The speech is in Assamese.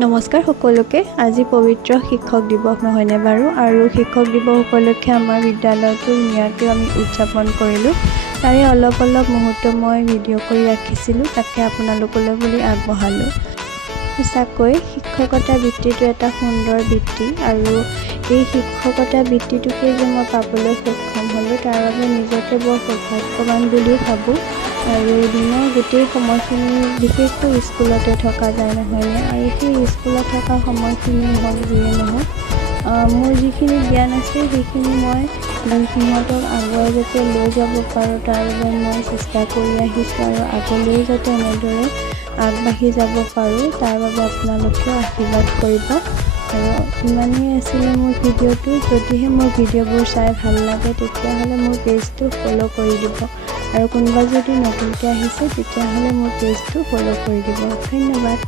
নমস্কাৰ সকলোকে। আজি পবিত্ৰ শিক্ষক দিৱস নহয়নে বাৰু, আৰু শিক্ষক দিৱস উপলক্ষে আমাৰ বিদ্যালয়টো ধুনীয়াকৈ আমি উদযাপন কৰিলোঁ। তাৰে অলপ মুহূৰ্ত মই ভিডিঅ' কৰি ৰাখিছিলোঁ, তাকে আপোনালোকলৈ বুলি আগবঢ়ালোঁ। সঁচাকৈ শিক্ষকতা বৃত্তিটো এটা সুন্দৰ বৃত্তি, আৰু এই শিক্ষকতা বৃত্তিটোকে যে মই পাবলৈ সক্ষম হ'লোঁ তাৰ বাবে নিজকে বৰ সৌভাগ্যৱান বুলিও ভাবোঁ। আৰু দিনৰ গোটেই সময়খিনি বিশেষকৈ স্কুলতে থকা যায় নহয়নে, আৰু সেই স্কুলত থকা সময়খিনি হওক যিয়ে নহওক, মোৰ যিখিনি জ্ঞান আছে সেইখিনি মই সিহঁতক আগুৱাই যাতে লৈ যাব পাৰোঁ তাৰ বাবে মই চেষ্টা কৰি আহিছোঁ, আৰু আগলৈও যাতে এনেদৰে আগবাঢ়ি যাব পাৰোঁ তাৰ বাবে আপোনালোকেও আশীৰ্বাদ কৰিব। আৰু ইমানেই আছিলে মোৰ ভিডিঅ'টো। যদিহে মোৰ ভিডিঅ'বোৰ চাই ভাল লাগে তেতিয়াহ'লে মোৰ পেজটো ফ'ল' কৰি দিব, আৰু কোনোবা যদি নতুনকৈ আহিছে তেতিয়াহ'লে মোৰ পেজটো ফ'ল' কৰি দিব। ধন্যবাদ।